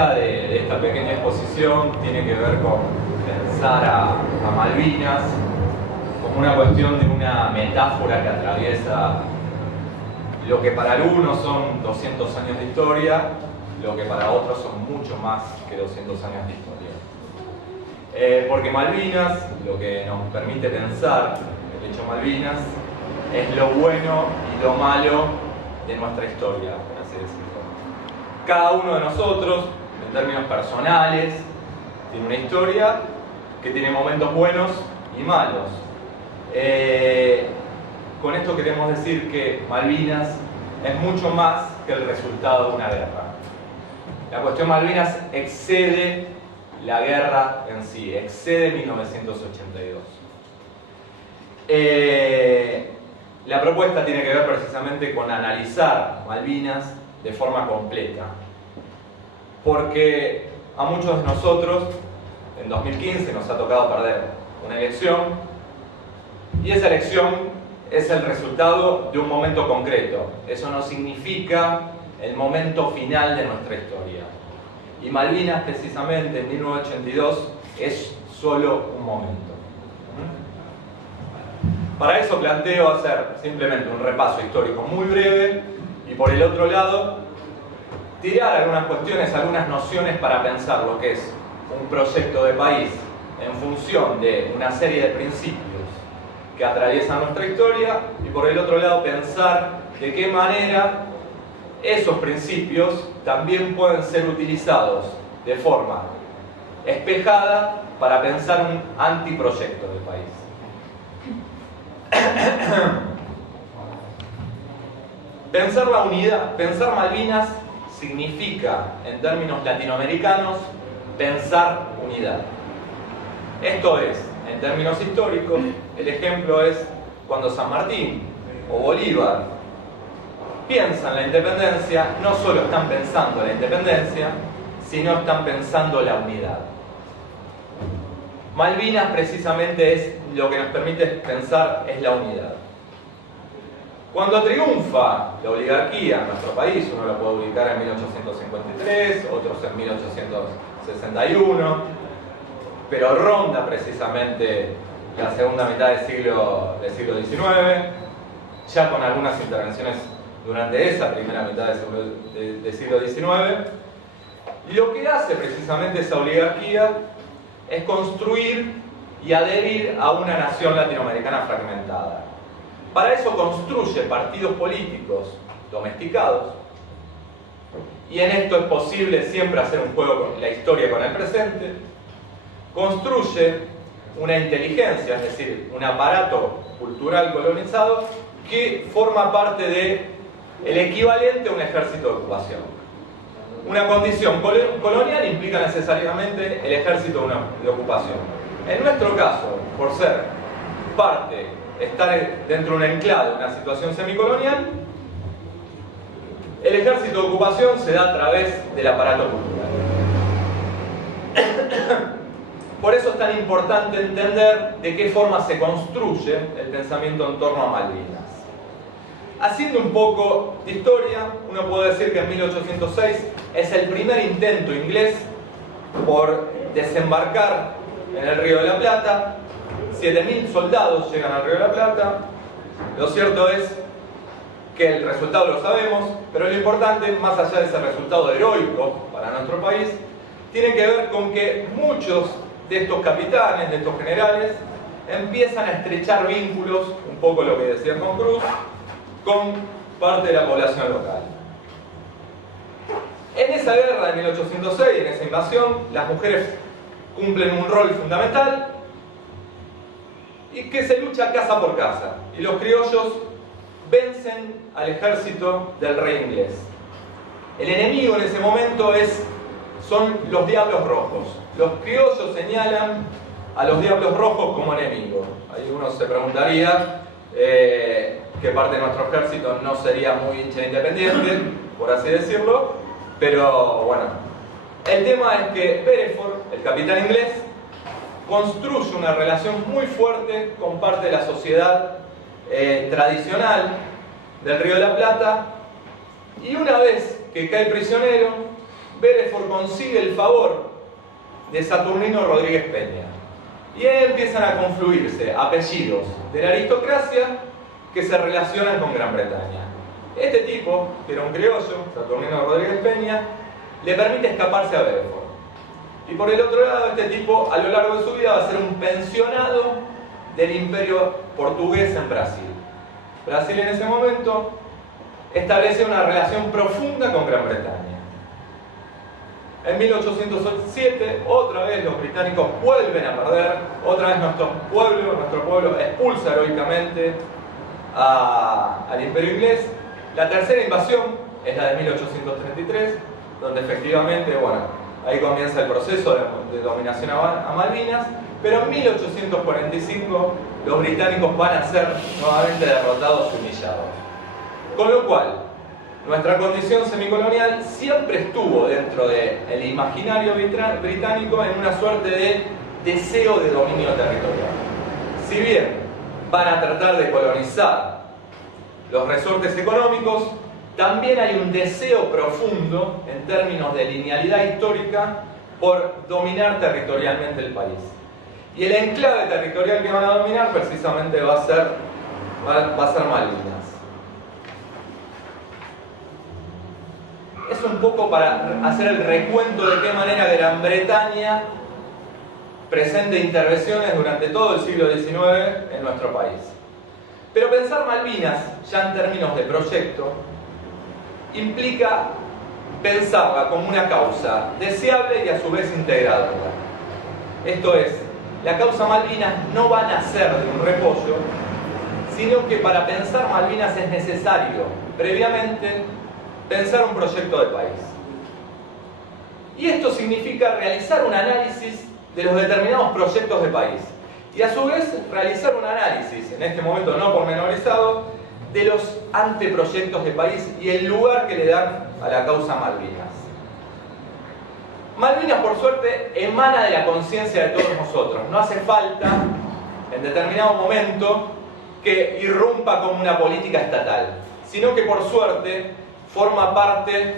idea de esta pequeña exposición tiene que ver con pensar a Malvinas como una cuestión de una metáfora que atraviesa lo que para algunos son 200 años de historia, lo que para otros son mucho más que 200 años de historia. Porque Malvinas, lo que nos permite pensar el hecho Malvinas, es lo bueno y lo malo de nuestra historia, por así decirlo. Cada uno de nosotros, en términos personales, tiene una historia que tiene momentos buenos y malos. Con esto queremos decir que Malvinas es mucho más que el resultado de una guerra. La cuestión Malvinas excede la guerra en sí, excede 1982. La propuesta tiene que ver precisamente con analizar Malvinas de forma completa, porque a muchos de nosotros en 2015 nos ha tocado perder una elección, y esa elección es el resultado de un momento concreto. Eso no significa el momento final de nuestra historia. Y Malvinas, precisamente en 1982, es solo un momento. Para eso planteo hacer simplemente un repaso histórico muy breve y, por el otro lado, tirar algunas cuestiones, algunas nociones para pensar lo que es un proyecto de país en función de una serie de principios que atraviesan nuestra historia, y por el otro lado pensar de qué manera esos principios también pueden ser utilizados de forma espejada para pensar un antiproyecto del país. Pensar la unidad, pensar Malvinas significa, en términos latinoamericanos, pensar unidad. Esto es, en términos históricos, el ejemplo es cuando San Martín o Bolívar piensan la independencia, no solo están pensando la independencia, sino están pensando la unidad. Malvinas precisamente es lo que nos permite pensar es la unidad. Cuando triunfa la oligarquía en nuestro país, uno lo puede ubicar en 1853, otros en 1861, pero ronda precisamente la segunda mitad del siglo XIX, ya con algunas intervenciones durante esa primera mitad del siglo XIX. Lo que hace precisamente esa oligarquía es construir y adherir a una nación latinoamericana fragmentada. Para eso construye partidos políticos domesticados, y en esto es posible siempre hacer un juego con la historia con el presente. Construye una inteligencia, es decir, un aparato cultural colonizado que forma parte del equivalente a un ejército de ocupación. Una condición colonial implica necesariamente el ejército de ocupación. En nuestro caso, por ser parte, estar dentro de un enclave, una situación semicolonial, el ejército de ocupación se da a través del aparato cultural. Por eso es tan importante entender de qué forma se construye el pensamiento en torno a Malvinas. Haciendo un poco de historia, uno puede decir que en 1806 es el primer intento inglés por desembarcar en el Río de la Plata. 7.000 soldados llegan al Río de la Plata. Lo cierto es que el resultado lo sabemos, pero lo importante, más allá de ese resultado heroico para nuestro país, tiene que ver con que muchos de estos capitanes, de estos generales, empiezan a estrechar vínculos, un poco lo que decía Juan Cruz, con parte de la población local. En esa guerra de 1806, en esa invasión, las mujeres cumplen un rol fundamental y que se lucha casa por casa. Y los criollos vencen al ejército del rey inglés. El enemigo en ese momento son los Diablos Rojos. Los criollos señalan a los Diablos Rojos como enemigos. Ahí uno se preguntaría que parte de nuestro ejército no sería muy hincha independiente, por así decirlo, pero bueno. El tema es que Beresford, el capitán inglés, construye una relación muy fuerte con parte de la sociedad tradicional del Río de la Plata, y una vez que cae prisionero, Belfort consigue el favor de Saturnino Rodríguez Peña. Y ahí empiezan a confluirse apellidos de la aristocracia que se relacionan con Gran Bretaña. Este tipo, que era un criollo, Saturnino Rodríguez Peña, le permite escaparse a Belfort. Y por el otro lado, este tipo, a lo largo de su vida, va a ser un pensionado del Imperio Portugués en Brasil. Brasil en ese momento establece una relación profunda con Gran Bretaña. En 1807, otra vez los británicos vuelven a perder, otra vez nuestro pueblo expulsa heroicamente al Imperio Inglés. La tercera invasión es la de 1833, donde efectivamente, bueno, ahí comienza el proceso de dominación a Malvinas, pero en 1845 los británicos van a ser nuevamente derrotados y humillados. Con lo cual, nuestra condición semicolonial siempre estuvo dentro del imaginario británico en una suerte de deseo de dominio territorial. Si bien van a tratar de colonizar los resortes económicos, también hay un deseo profundo en términos de linealidad histórica por dominar territorialmente el país. Y el enclave territorial que van a dominar precisamente va a ser Malvinas. Es un poco para hacer el recuento de qué manera Gran Bretaña presenta intervenciones durante todo el siglo XIX en nuestro país. Pero pensar Malvinas, ya en términos de proyecto, implica pensarla como una causa deseable y a su vez integradora. Esto es, la causa Malvinas no va a nacer de un repollo, sino que para pensar Malvinas es necesario, previamente, pensar un proyecto de país. Y esto significa realizar un análisis de los determinados proyectos de país. Y a su vez realizar un análisis, en este momento no pormenorizado, de los anteproyectos de país y el lugar que le dan a la causa Malvinas. Malvinas, por suerte, emana de la conciencia de todos nosotros. No hace falta, en determinado momento, que irrumpa como una política estatal, sino que, por suerte, forma parte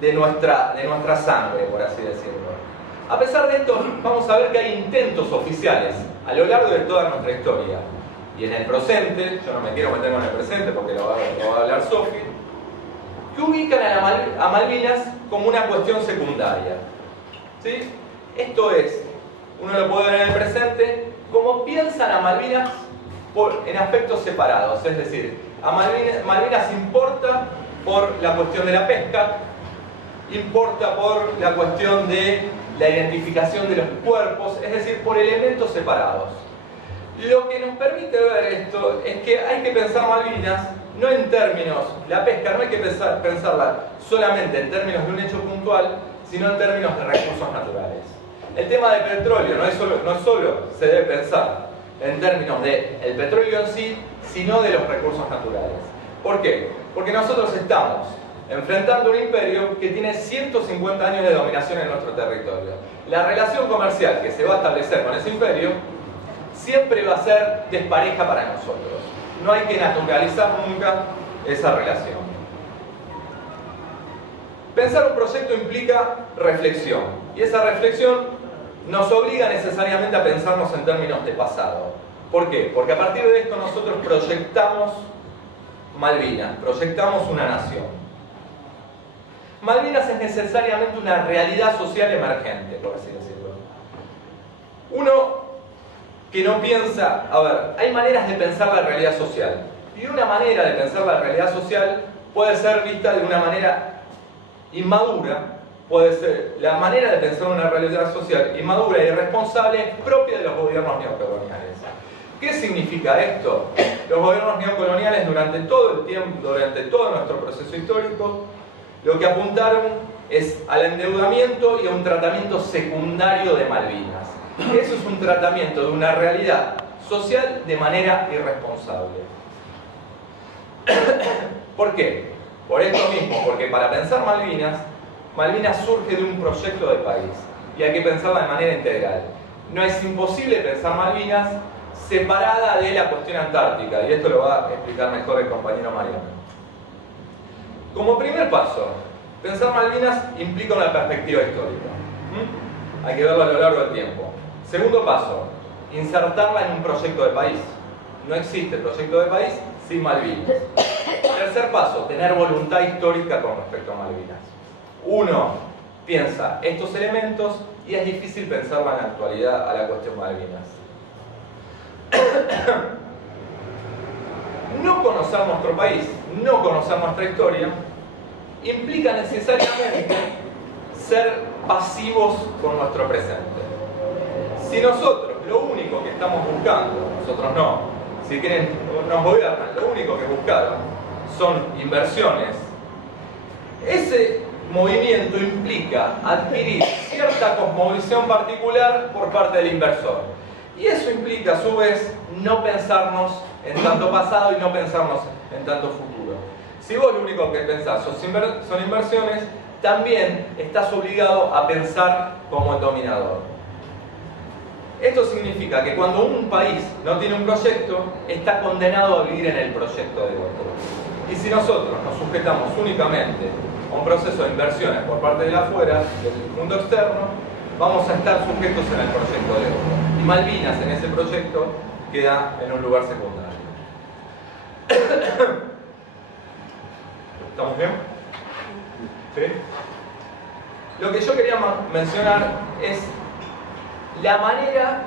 de nuestra sangre, por así decirlo. A pesar de esto, vamos a ver que hay intentos oficiales a lo largo de toda nuestra historia. Y en el presente, yo no me quiero meter con el presente porque lo va a hablar Sofi, que ubican a Malvinas como una cuestión secundaria. ¿Sí? Esto es, uno lo puede ver en el presente, como piensan a Malvinas en aspectos separados. Es decir, a Malvinas importa por la cuestión de la pesca, importa por la cuestión de la identificación de los cuerpos, es decir, por elementos separados. Lo que nos permite ver esto es que hay que pensar Malvinas no en términos, la pesca no hay que pensarla solamente en términos de un hecho puntual, sino en términos de recursos naturales. El tema del petróleo no solo se debe pensar en términos del petróleo en sí, sino de los recursos naturales. ¿Por qué? Porque nosotros estamos enfrentando un imperio que tiene 150 años de dominación en nuestro territorio. La relación comercial que se va a establecer con ese imperio siempre va a ser despareja para nosotros. No hay que naturalizar nunca esa relación. Pensar un proyecto implica reflexión, y esa reflexión nos obliga necesariamente a pensarnos en términos de pasado. ¿Por qué? Porque a partir de esto nosotros proyectamos Malvinas, proyectamos una nación. Malvinas es necesariamente una realidad social emergente, por así decirlo. Uno que no piensa, a ver, hay maneras de pensar la realidad social, y una manera de pensar la realidad social puede ser vista de una manera inmadura, puede ser, la manera de pensar una realidad social inmadura y irresponsable es propia de los gobiernos neocoloniales. ¿Qué significa esto? Los gobiernos neocoloniales durante todo el tiempo, durante todo nuestro proceso histórico, lo que apuntaron es al endeudamiento y a un tratamiento secundario de Malvinas. Eso es un tratamiento de una realidad social de manera irresponsable. ¿Por qué? Por esto mismo, porque para pensar Malvinas surge de un proyecto de país y hay que pensarla de manera integral. No es imposible pensar Malvinas separada de la cuestión antártica, y esto lo va a explicar mejor el compañero Mariano. Como primer paso, Pensar Malvinas implica una perspectiva histórica. Hay que verlo a lo largo del tiempo. Segundo paso, insertarla en un proyecto de país. No existe proyecto de país sin Malvinas. Tercer paso, tener voluntad histórica con respecto a Malvinas. Uno piensa estos elementos y es difícil pensarla en la actualidad a la cuestión Malvinas. No conocer nuestro país, no conocer nuestra historia, implica necesariamente ser pasivos con nuestro presente. Si nosotros lo único que estamos buscando, nosotros no, si quieren nos gobiernan, lo único que buscaron son inversiones, ese movimiento implica adquirir cierta cosmovisión particular por parte del inversor. Y eso implica a su vez no pensarnos en tanto pasado y no pensarnos en tanto futuro. Si vos lo único que pensás son inversiones, también estás obligado a pensar como el dominador. Esto significa que cuando un país no tiene un proyecto, está condenado a vivir en el proyecto de otro. Y si nosotros nos sujetamos únicamente a un proceso de inversiones por parte de afuera, del mundo externo, vamos a estar sujetos en el proyecto de otro. Y Malvinas en ese proyecto queda en un lugar secundario. ¿Estamos bien? ¿Sí? Lo que yo quería mencionar es la manera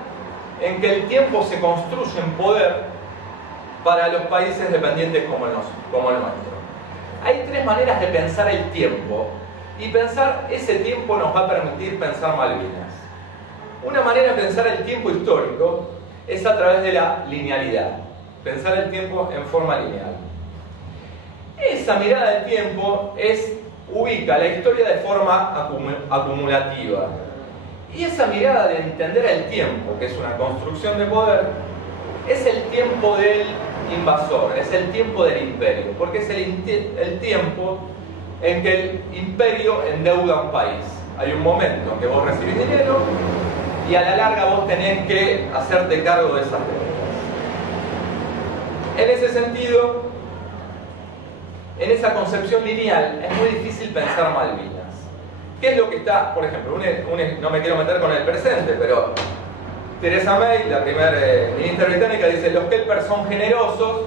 en que el tiempo se construye en poder para los países dependientes como el nuestro. Hay tres maneras de pensar el tiempo, y pensar ese tiempo nos va a permitir pensar Malvinas. Una manera de pensar el tiempo histórico es a través de la linealidad, pensar el tiempo en forma lineal. Esa mirada del tiempo ubica la historia de forma acumulativa. Y esa mirada de entender el tiempo, que es una construcción de poder, es el tiempo del invasor, es el tiempo del imperio, porque es el tiempo en que el imperio endeuda a un país. Hay un momento en que vos recibís dinero y a la larga vos tenés que hacerte cargo de esas deudas. En ese sentido, en esa concepción lineal, es muy difícil pensar Malvinas. ¿Qué es lo que está, por ejemplo, no me quiero meter con el presente, pero Theresa May, la primera ministra británica, dice: los Kelpers son generosos,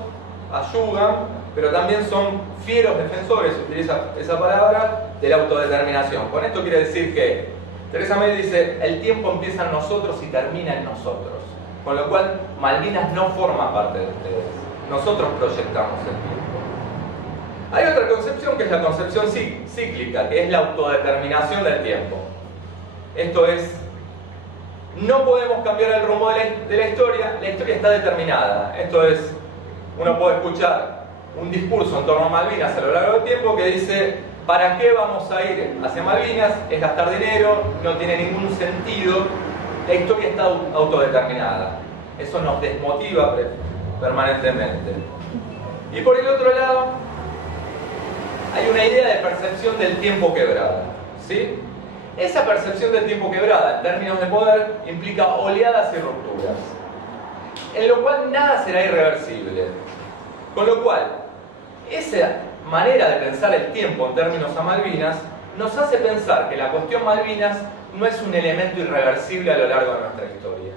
ayudan, pero también son fieros defensores, utiliza esa palabra, de la autodeterminación. Con esto quiere decir que Theresa May dice: el tiempo empieza en nosotros y termina en nosotros. Con lo cual, Malvinas no forma parte de ustedes. Nosotros proyectamos el tiempo. Hay otra concepción que es la concepción cíclica, que es la autodeterminación del tiempo. Esto es, no podemos cambiar el rumbo de la historia está determinada. Esto es, uno puede escuchar un discurso en torno a Malvinas a lo largo del tiempo que dice: ¿para qué vamos a ir hacia Malvinas? Es gastar dinero, no tiene ningún sentido, la historia está autodeterminada. Eso nos desmotiva permanentemente. Y por el otro lado, hay una idea de percepción del tiempo quebrada, ¿sí? Esa percepción del tiempo quebrada, en términos de poder, implica oleadas y rupturas, en lo cual nada será irreversible. Con lo cual, esa manera de pensar el tiempo en términos a Malvinas nos hace pensar que la cuestión Malvinas no es un elemento irreversible a lo largo de nuestra historia.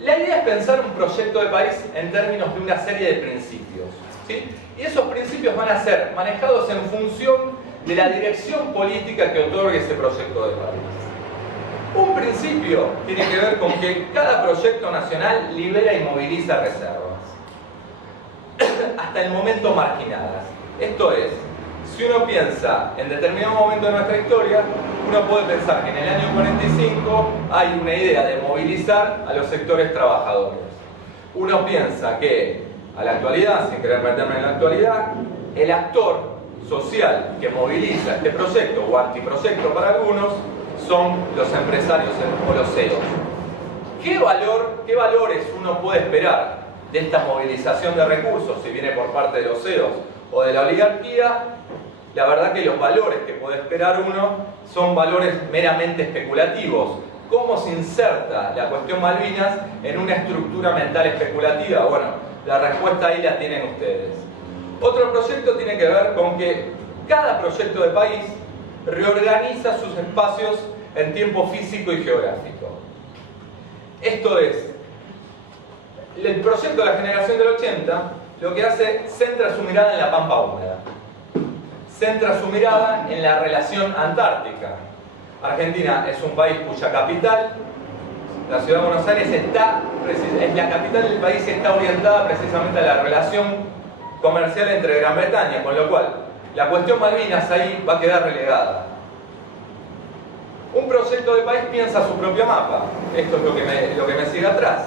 La idea es pensar un proyecto de país en términos de una serie de principios, ¿sí? Y esos principios van a ser manejados en función de la dirección política que otorgue ese proyecto de país. Un principio tiene que ver con que cada proyecto nacional libera y moviliza reservas, hasta el momento marginadas. Esto es, si uno piensa en determinado momento de nuestra historia, uno puede pensar que en el año 45 hay una idea de movilizar a los sectores trabajadores. Uno piensa que, a la actualidad, sin querer meterme en la actualidad, el actor social que moviliza este proyecto, o antiproyecto para algunos, son los empresarios o los CEOs. ¿Qué valores uno puede esperar de esta movilización de recursos, si viene por parte de los CEOs o de la oligarquía? La verdad que los valores que puede esperar uno son valores meramente especulativos. ¿Cómo se inserta la cuestión Malvinas en una estructura mental especulativa? Bueno, la respuesta ahí la tienen ustedes. Otro proyecto tiene que ver con que cada proyecto de país reorganiza sus espacios en tiempo físico y geográfico. Esto es, el proyecto de la generación del 80 lo que hace, centra su mirada en la pampa húmeda, centra su mirada en la relación antártica. Argentina es un país cuya capital, la ciudad de Buenos Aires, es la capital del país y está orientada precisamente a la relación comercial entre Gran Bretaña, con lo cual la cuestión Malvinas ahí va a quedar relegada. Un proyecto de país piensa su propio mapa. Esto es lo que me sigue atrás.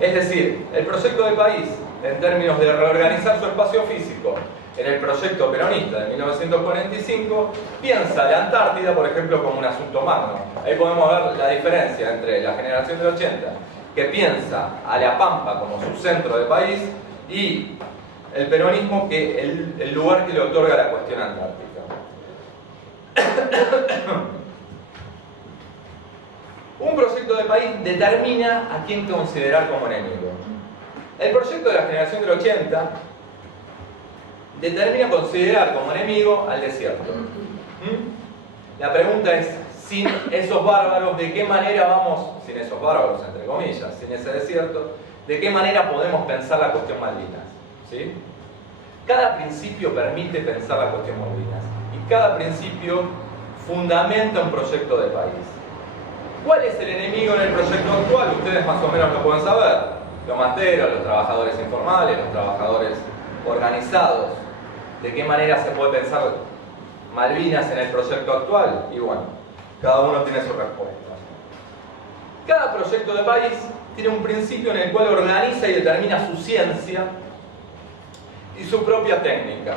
Es decir, el proyecto de país, en términos de reorganizar su espacio físico, en el proyecto peronista de 1945, piensa la Antártida, por ejemplo, como un asunto magno. Ahí podemos ver la diferencia entre la generación del 80, que piensa a la Pampa como su centro del país, y el peronismo, que el lugar que le otorga la cuestión antártica. Un proyecto de país determina a quién considerar como enemigo. El proyecto de la generación del 80 determina considerar como enemigo al desierto. La pregunta es, sin esos bárbaros, ¿de qué manera vamos, sin esos bárbaros entre comillas, sin ese desierto, de qué manera podemos pensar la cuestión Malvinas? ¿Sí? Cada principio permite pensar la cuestión Malvinas y cada principio fundamenta un proyecto de país. ¿Cuál es el enemigo en el proyecto actual? Ustedes más o menos lo pueden saber. Los masteros, los trabajadores informales, los trabajadores organizados. ¿De qué manera se puede pensar Malvinas en el proyecto actual? Y bueno, cada uno tiene su respuesta. Cada proyecto de país tiene un principio en el cual organiza y determina su ciencia y su propia técnica.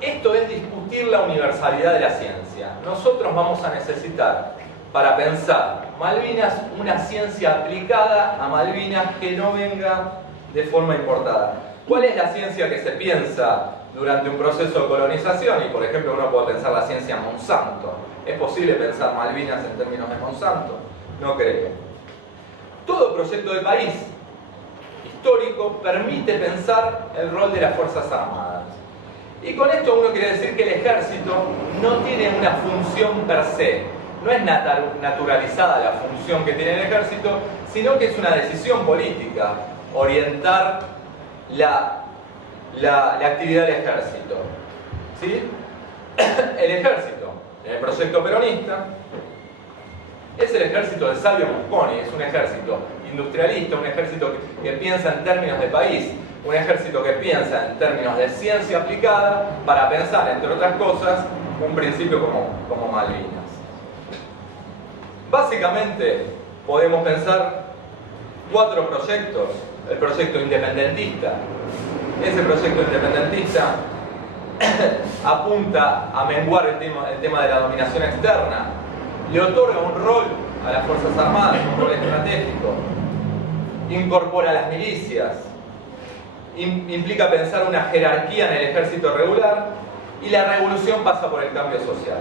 Esto es discutir la universalidad de la ciencia. Nosotros vamos a necesitar, para pensar Malvinas, una ciencia aplicada a Malvinas que no venga de forma importada. ¿Cuál es la ciencia que se piensa durante un proceso de colonización? Y por ejemplo uno puede pensar la ciencia Monsanto. ¿Es posible pensar Malvinas en términos de Monsanto? No creo. Todo proyecto de país histórico permite pensar el rol de las Fuerzas Armadas. Y con esto uno quiere decir que el ejército no tiene una función per se, no es naturalizada la función que tiene el ejército, sino que es una decisión política orientar la actividad del ejército. ¿Sí? El ejército, en el proyecto peronista, es el ejército de Salvio Mosconi, es un ejército industrialista, un ejército que piensa en términos de país, un ejército que piensa en términos de ciencia aplicada para pensar, entre otras cosas, un principio como Malvinas. Básicamente, podemos pensar 4 proyectos. El proyecto independentista. Ese proyecto independentista apunta a menguar el tema de la dominación externa, le otorga un rol a las Fuerzas Armadas, un rol estratégico, incorpora las milicias, implica pensar una jerarquía en el ejército regular, y la revolución pasa por el cambio social.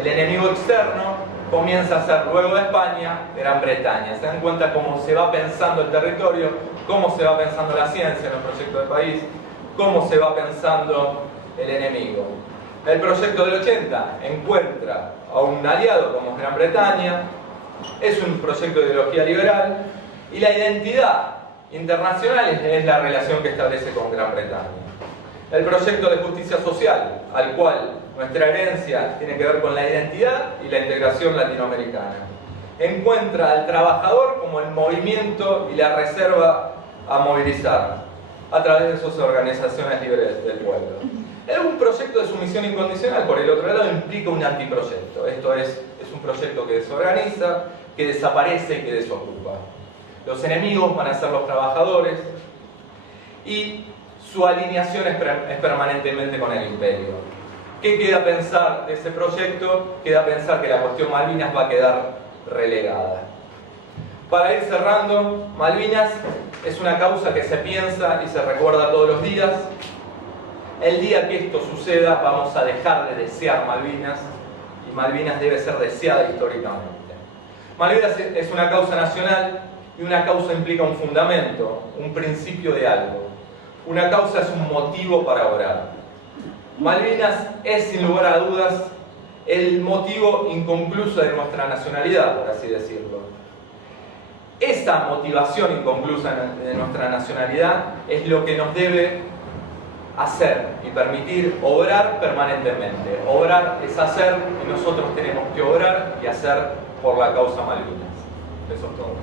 El enemigo externo comienza a ser, luego de España, Gran Bretaña. Se dan cuenta cómo se va pensando el territorio, cómo se va pensando la ciencia en el proyecto del país, cómo se va pensando el enemigo. El proyecto del 80 encuentra a un aliado como Gran Bretaña, es un proyecto de ideología liberal, y la identidad internacional es la relación que establece con Gran Bretaña. El proyecto de justicia social, al cual nuestra herencia tiene que ver con la identidad y la integración latinoamericana, encuentra al trabajador como el movimiento y la reserva a movilizar a través de sus organizaciones libres del pueblo. Un proyecto de sumisión incondicional, por el otro lado, implica un antiproyecto. Esto es un proyecto que desorganiza, que desaparece y que desocupa. Los enemigos van a ser los trabajadores y su alineación es permanentemente con el imperio. ¿Qué queda pensar de ese proyecto? Queda pensar que la cuestión Malvinas va a quedar relegada. Para ir cerrando, Malvinas es una causa que se piensa y se recuerda todos los días. El día que esto suceda vamos a dejar de desear Malvinas, y Malvinas debe ser deseada históricamente. Malvinas es una causa nacional, y una causa implica un fundamento, un principio de algo. una causa es un motivo para obrar. Malvinas es, sin lugar a dudas, el motivo inconcluso de nuestra nacionalidad, por así decirlo. Esa motivación inconclusa de nuestra nacionalidad es lo que nos debe hacer y permitir obrar permanentemente. Obrar es hacer y nosotros tenemos que obrar y hacer por la causa Malvinas. Eso es todo.